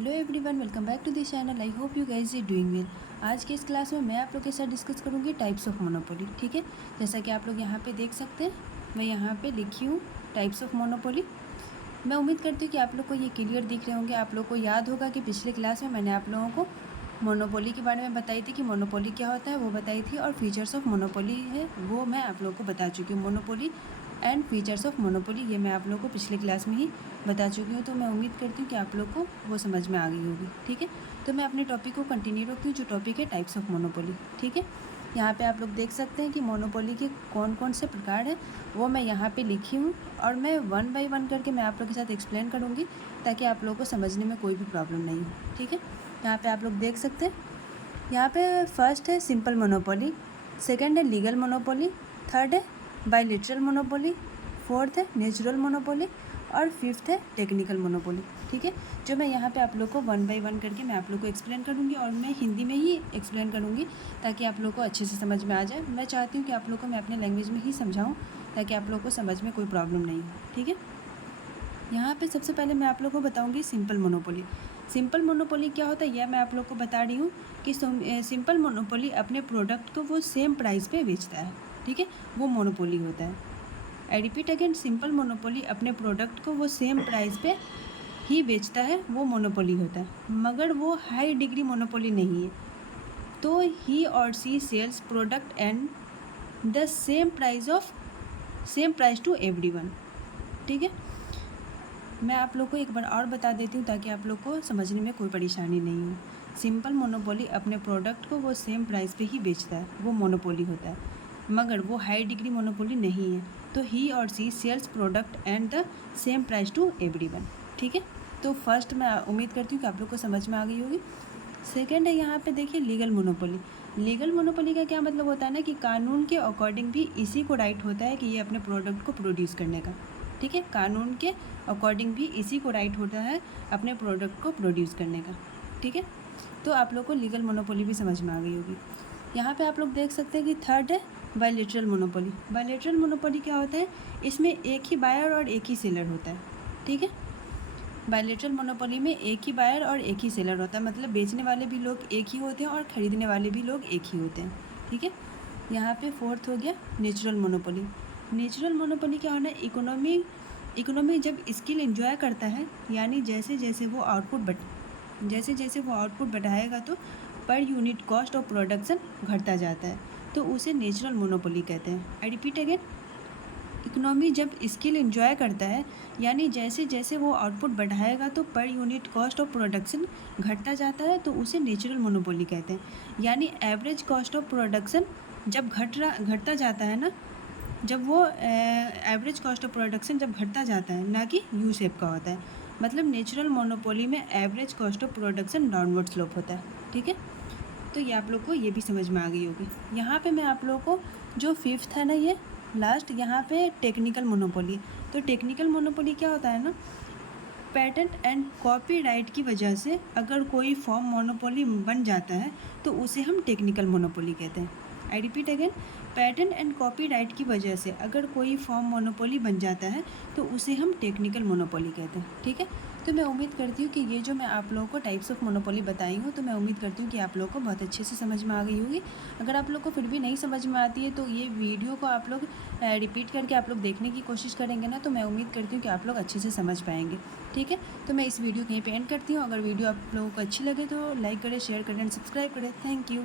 Hello everyone, welcome back to this channel. I hope you guys are doing well. आज के इस class में मैं आप लोग के साथ डिस्कस करूंगी टाइप्स ऑफ मोनोपोली। ठीक है, जैसा कि आप लोग यहाँ पे देख सकते हैं, मैं यहाँ पे लिखी हूँ टाइप्स ऑफ मोनोपोली। मैं उम्मीद करती हूँ कि आप लोग को ये क्लियर दिख रहे होंगे। आप लोग को याद होगा कि पिछले क्लास में मैंने आप लोगों को मोनोपोली के बारे में बताई थी कि मोनोपोली क्या होता है, वो बताई थी, और फीचर्स ऑफ मोनोपोली है वो मैं आप लोगों को बता चुकी हूँ। Monopoly and features of monopoly ये मैं आप लोगों को पिछले क्लास में ही बता चुकी हूँ। तो मैं उम्मीद करती हूँ कि आप लोग को वो समझ में आ गई होगी। ठीक है, तो मैं अपने टॉपिक को कंटिन्यू रखती हूँ, जो टॉपिक है टाइप्स ऑफ मोनोपोली। ठीक है, यहाँ पे आप लोग देख सकते हैं कि मोनोपोली के कौन कौन से प्रकार हैं वो मैं यहाँ पे लिखी हूँ, और मैं वन बाय वन करके मैं आप लोग के साथ एक्सप्लेन करूँगी ताकि आप लोगों को समझने में कोई भी प्रॉब्लम नहीं हो। ठीक है, यहाँ पे आप लोग देख सकते हैं, यहाँ पे फर्स्ट है सिंपल मोनोपोली, सेकंड है लीगल मोनोपोली, थर्ड है बायलैटरल मोनोपोली, फोर्थ है नेचुरल मोनोपोली, और फिफ्थ है टेक्निकल मोनोपोली। ठीक है, जो मैं यहाँ पे आप लोग को वन बाय वन करके मैं आप लोग को एक्सप्लेन करूँगी, और मैं हिंदी में ही एक्सप्लेन करूँगी ताकि आप लोग को अच्छे से समझ में आ जाए। मैं चाहती हूँ कि आप लोग को मैं अपने लैंग्वेज में ही समझाऊँ ताकि आप लोग को समझ में कोई प्रॉब्लम नहीं हो। ठीक है, यहाँ पे सबसे पहले मैं आप लोग को बताऊँगी सिंपल मोनोपोली। सिंपल मोनोपोली क्या होता है यह मैं आप लोग को बता रही हूँ कि सिंपल मोनोपोली अपने प्रोडक्ट को वो सेम प्राइस पे बेचता है। ठीक है, वो मोनोपोली होता है। I repeat again, simple monopoly अपने प्रोडक्ट को वो सेम प्राइस पे ही बेचता है, वो मोनोपोली होता है, मगर वो हाई डिग्री मोनोपोली नहीं है। तो he or she sells product and the same price to everyone. ठीक है, मैं आप लोग को एक बार और बता देती हूँ ताकि आप लोग को समझने में कोई परेशानी नहीं हो। सिंपल मोनोपोली अपने प्रोडक्ट को वो सेम प्राइस पे ही बेचता है, वो मोनोपोली होता है, मगर वो हाई डिग्री मोनोपोली नहीं है। तो he or she sells product and the same price to everyone. ठीक है, तो फर्स्ट मैं उम्मीद करती हूँ कि आप लोग को समझ में आ गई होगी। सेकेंड है यहाँ पे देखिए लीगल मोनोपोली। लीगल मोनोपोली का क्या मतलब होता है ना कि कानून के अकॉर्डिंग भी इसी को राइट होता है कि ये अपने प्रोडक्ट को प्रोड्यूस करने का। ठीक है, कानून के अकॉर्डिंग भी इसी को राइट होता है अपने प्रोडक्ट को प्रोड्यूस करने का। ठीक है, तो आप लोग को लीगल मोनोपोली भी समझ में आ गई होगी। यहाँ पे आप लोग देख सकते हैं कि थर्ड है बायलैटरल मोनोपोली। बायलैटरल मोनोपोली क्या होता है, इसमें एक ही बायर और एक ही सेलर होता है। ठीक है, बायलैटरल मोनोपोली में एक ही बायर और एक ही सेलर होता है, मतलब बेचने वाले भी लोग एक ही होते हैं और ख़रीदने वाले भी लोग एक ही होते हैं। ठीक है, यहाँ पे फोर्थ हो गया नेचुरल मोनोपोली। नेचुरल मोनोपोली क्या होना है, इकोनॉमी जब स्किल एंजॉय करता है, यानी जैसे जैसे वो आउटपुट बढ़ाएगा तो per unit cost of production घटता जाता है, तो उसे नेचुरल मोनोपोली कहते हैं। आई रिपीट अगेन, इकोनॉमी जब स्किल एंजॉय करता है, यानी जैसे जैसे वो आउटपुट बढ़ाएगा तो per unit cost of production घटता जाता है, तो उसे नेचुरल मोनोपोली कहते हैं। यानी एवरेज कॉस्ट ऑफ प्रोडक्शन जब घटता जाता है ना, जब वो एवरेज कॉस्ट ऑफ प्रोडक्शन जब घटता जाता है, ना कि यू शेप का होता है, मतलब नेचुरल मोनोपोली में average cost of production downward slope होता है। ठीक है, तो ये आप लोग को ये भी समझ में आ गई होगी। यहाँ पे मैं आप लोगों को जो फिफ्थ है ना, ये लास्ट, यहाँ पे टेक्निकल मोनोपोली। तो टेक्निकल मोनोपोली क्या होता है ना, पेटेंट एंड कॉपीराइट की वजह से अगर कोई फॉर्म मोनोपोली बन जाता है तो उसे हम टेक्निकल मोनोपोली कहते हैं। I repeat again, patent and copyright की वजह से अगर कोई फॉर्म मोनोपोली बन जाता है तो उसे हम टेक्निकल मोनोपोली कहते हैं। ठीक है, तो मैं उम्मीद करती हूँ कि ये जो मैं आप लोगों को टाइप्स ऑफ मोनोपोली बताई हूँ, तो मैं उम्मीद करती हूँ कि आप लोगों को बहुत अच्छे से समझ में आ गई होगी। अगर आप लोग को फिर भी नहीं समझ में आती है तो ये वीडियो को आप लोग रिपीट करके आप लोग देखने की कोशिश करेंगे ना, तो मैं उम्मीद करती हूँ कि आप लोग अच्छे से समझ पाएंगे। ठीक है, तो मैं इस वीडियो को यहीं पे एंड करती हूँ। अगर वीडियो आप लोगों को अच्छी लगे तो लाइक करें, शेयर करें एंड सब्सक्राइब करें। Thank you.